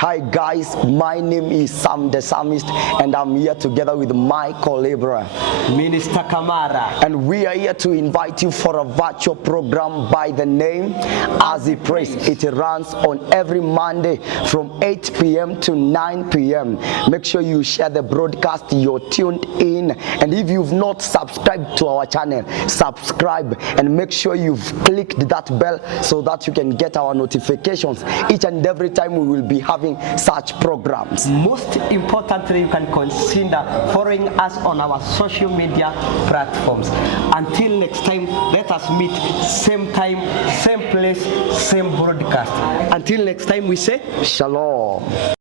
Hi guys, my name is Sam the Psalmist, and I'm here together with my co-laborer, Minister Kamara. and we are here to invite you for a virtual program by the name Azipraise. It runs on every Monday from 8 p.m. to 9 p.m. Make sure you share the broadcast, you're tuned in, and if you've not subscribed to our channel, subscribe and make sure you've clicked that bell so that you can get our notifications each and every time we will be having such programs. Most importantly, you can consider following us on our social media platforms. Until next time, let us meet same time, same place, same broadcast. Until next time, we say Shalom.